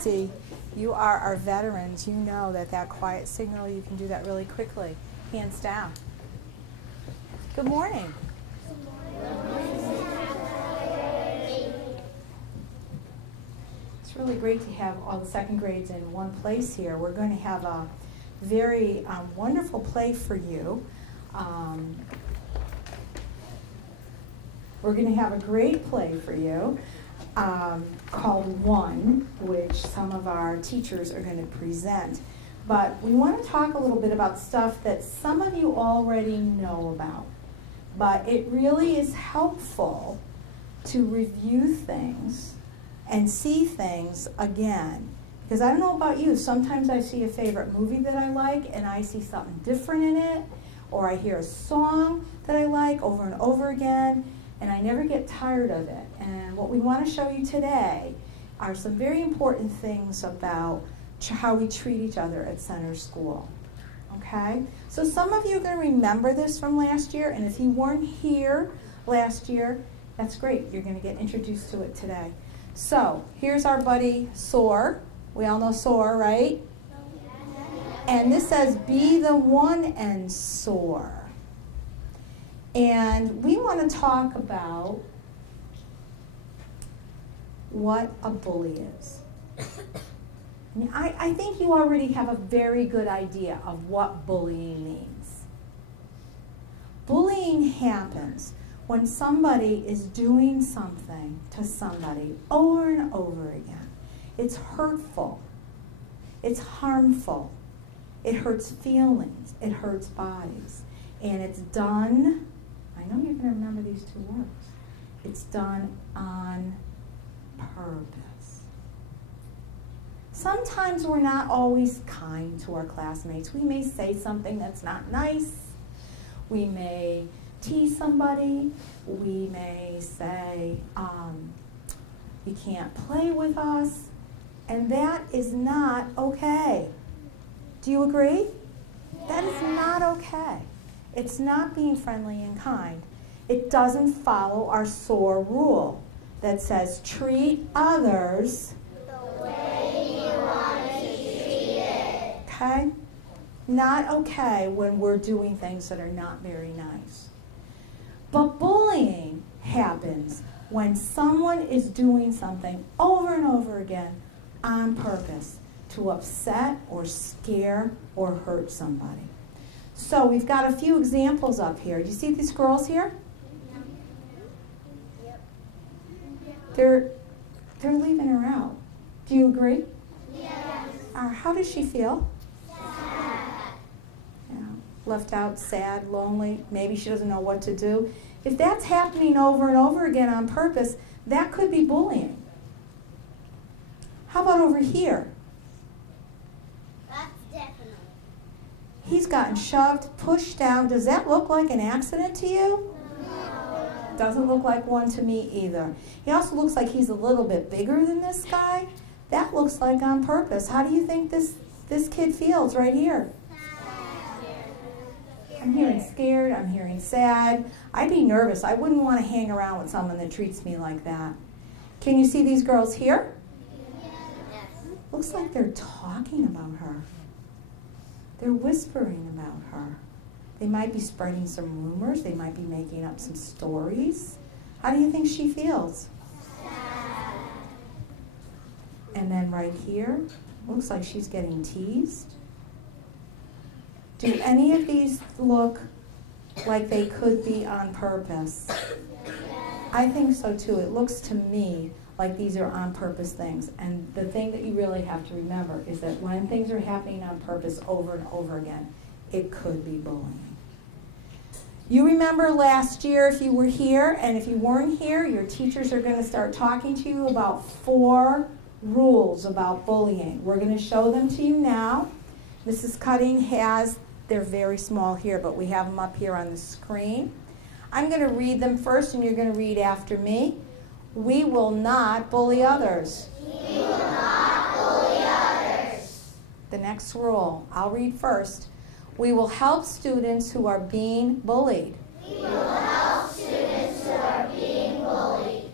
See, you are our veterans. You know that that quiet signal, you can do that really quickly. Hands down. Good morning. It's really great to have all the second grades in one place here. We're going to have a very wonderful play for you. We're going to have a great play for you called One, which some of our teachers are going to present. But we want to talk a little bit about stuff that some of you already know about. But it really is helpful to review things and see things again. Because I don't know about you, sometimes I see a favorite movie that I like and I see something different in it, or I hear a song that I like over and over again, and I never get tired of it. And what we want to show you today are some very important things about how we treat each other at Center School. Okay? So some of you are going to remember this from last year, and if you weren't here last year, that's great. You're going to get introduced to it today. So here's our buddy Soar. We all know Soar, right? And this says, be the one and soar. And we want to talk about what a bully is. I think you already have a very good idea of what bullying means. Bullying happens when somebody is doing something to somebody over and over again. It's hurtful. It's harmful. It hurts feelings. It hurts bodies. And it's done, I know you're going to remember these two words, it's done on purpose. Sometimes we're not always kind to our classmates. We may say something that's not nice. We may tease somebody. We may say, you can't play with us. And that is not okay. Do you agree? Yeah. That is not okay. It's not being friendly and kind. It doesn't follow our SOAR rule that says treat others the way you want to be treated. Okay? Not okay when we're doing things that are not very nice. But bullying happens when someone is doing something over and over again on purpose to upset or scare or hurt somebody. So we've got a few examples up here. Do you see these girls here? They're leaving her out. Do you agree? Yes. How does she feel? Sad. Yeah, left out, sad, lonely. Maybe she doesn't know what to do. If that's happening over and over again on purpose, that could be bullying. How about over here? That's definitely. He's gotten shoved, pushed down. Does that look like an accident to you? No. Doesn't look like one to me either. He also looks like he's a little bit bigger than this guy. That looks like on purpose. How do you think this kid feels right here? I'm hearing scared, I'm hearing sad. I'd be nervous. I wouldn't want to hang around with someone that treats me like that. Can you see these girls here? Yes. Looks like they're talking about her. They're whispering about her. They might be spreading some rumors. They might be making up some stories. How do you think she feels? Sad. And then right here, looks like she's getting teased. Do any of these look like they could be on purpose? I think so too. It looks to me like these are on purpose things. And the thing that you really have to remember is that when things are happening on purpose over and over again, it could be bullying. You remember last year if you were here, and if you weren't here, your teachers are going to start talking to you about 4 rules about bullying. We're going to show them to you now. Mrs. Cutting has, they're very small here, but we have them up here on the screen. I'm going to read them first, and you're going to read after me. We will not bully others. We will not bully others. The next rule, I'll read first. We will help students who are being bullied. We will help students who are being bullied.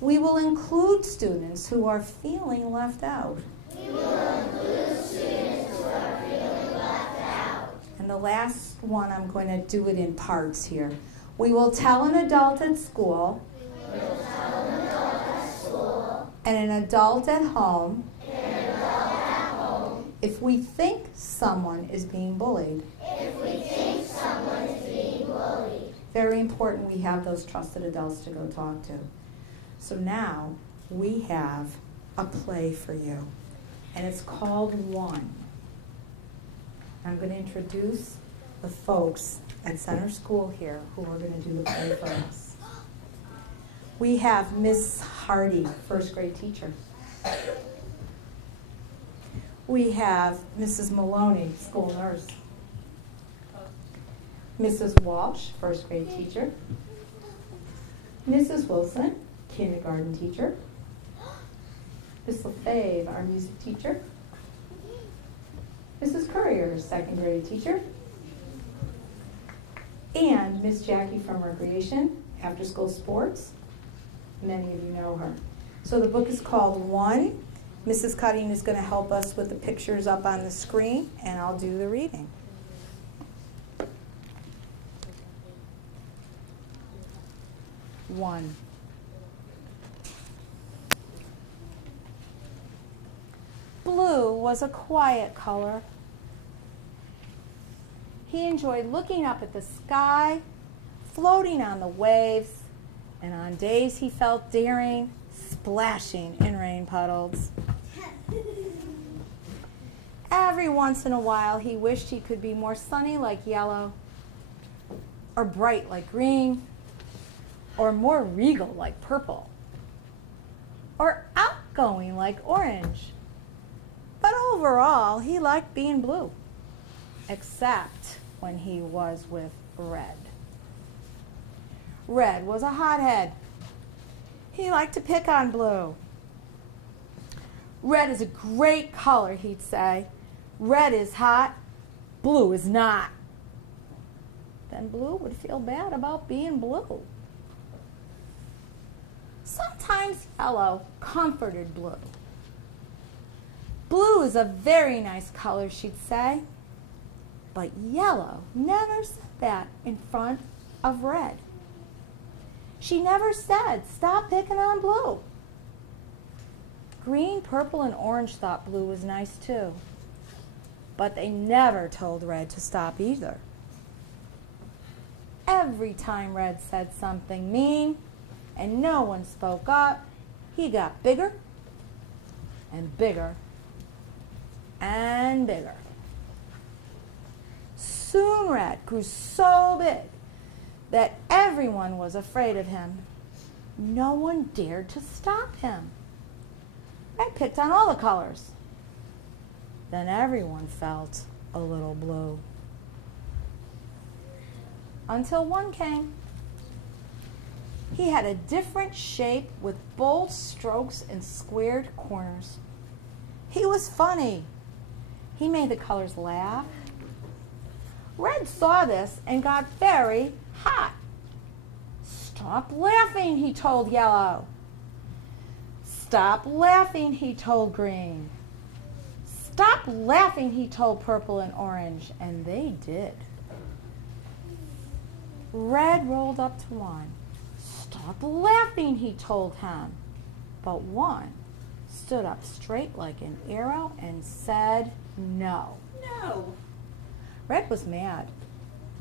We will include students who are feeling left out. We will include students who are feeling left out. And the last one, I'm going to do it in parts here. We will tell an adult at school. We will tell an adult at school. And an adult at home. And an adult at home. If we think someone is being bullied. If we think someone is being bullied. Very important we have those trusted adults to go talk to. So now we have a play for you, and it's called One. I'm going to introduce the folks at Center School here who are going to do the play for us. We have Miss Hardy, first grade teacher. We have Mrs. Maloney, school nurse. Mrs. Walsh, first grade teacher. Mrs. Wilson, kindergarten teacher. Miss LaFave, our music teacher. Mrs. Courier, second grade teacher. And Miss Jackie from Recreation, after school sports. Many of you know her. So the book is called One. Mrs. Cutting is going to help us with the pictures up on the screen, and I'll do the reading. One. Blue was a quiet color. He enjoyed looking up at the sky, floating on the waves, and on days he felt daring, splashing in rain puddles. Every once in a while he wished he could be more sunny like yellow, or bright like green, or more regal like purple, or outgoing like orange. But overall, he liked being blue, except when he was with Red. Red was a hothead. He liked to pick on Blue. Red is a great color, he'd say. Red is hot, blue is not. Then Blue would feel bad about being blue. Sometimes yellow comforted Blue. Blue is a very nice color, she'd say. But yellow never said that in front of Red. She never said, "Stop picking on Blue." Green, purple, and orange thought Blue was nice too. But they never told Red to stop either. Every time Red said something mean and no one spoke up, he got bigger and bigger and bigger. Soon Red grew so big that everyone was afraid of him. No one dared to stop him. Red picked on all the colors. Then everyone felt a little blue. Until one came. He had a different shape with bold strokes and squared corners. He was funny. He made the colors laugh. Red saw this and got very hot. "Stop laughing," he told Yellow. "Stop laughing," he told Green. "Stop laughing," he told Purple and Orange, and they did. Red rolled up to One. "Stop laughing," he told him. But One stood up straight like an arrow and said no. No. Red was mad,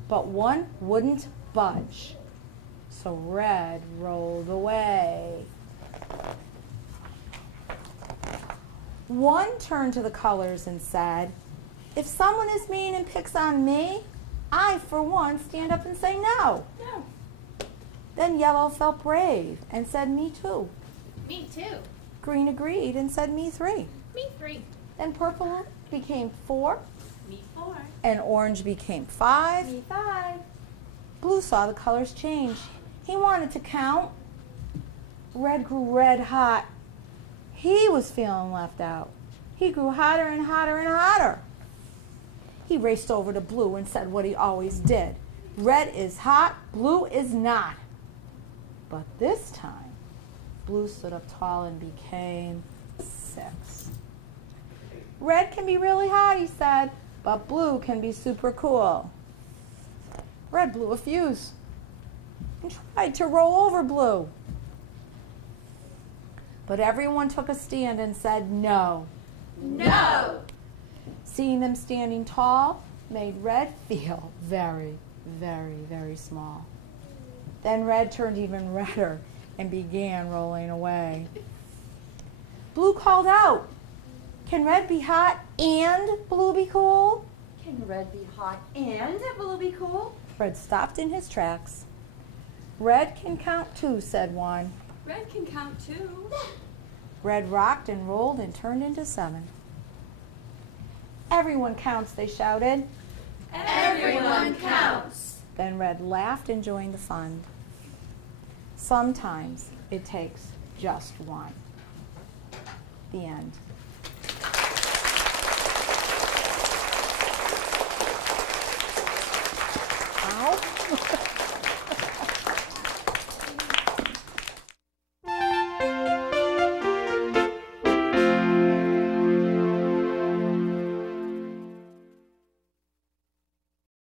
but One wouldn't budge. So Red rolled away. One turned to the colors and said, "If someone is mean and picks on me, I, for one, stand up and say no." No. Then Yellow felt brave and said, "Me too." Me too. Green agreed and said, "Me three." Me 3. Then Purple became 4, Me 4. and Orange became 5. Me 5. Blue saw the colors change. He wanted to count. Red grew red hot. He was feeling left out. He grew hotter and hotter and hotter. He raced over to Blue and said what he always did. "Red is hot, blue is not." But this time, Blue stood up tall and became 6. Red can be really hot, he said, but blue can be super cool. Red blew a fuse and tried to roll over blue. But everyone took a stand and said no. No! Seeing them standing tall made Red feel very, very, very small. Then Red turned even redder and began rolling away. Blue called out, "Can red be hot and blue be cool?" Can red be hot and blue be cool? Red stopped in his tracks. "Red can count too," said one. Red can count too. Red rocked and rolled and turned into 7. "Everyone counts," they shouted. Everyone counts. Then Red laughed and joined the fun. Sometimes it takes just one. The end. Ow.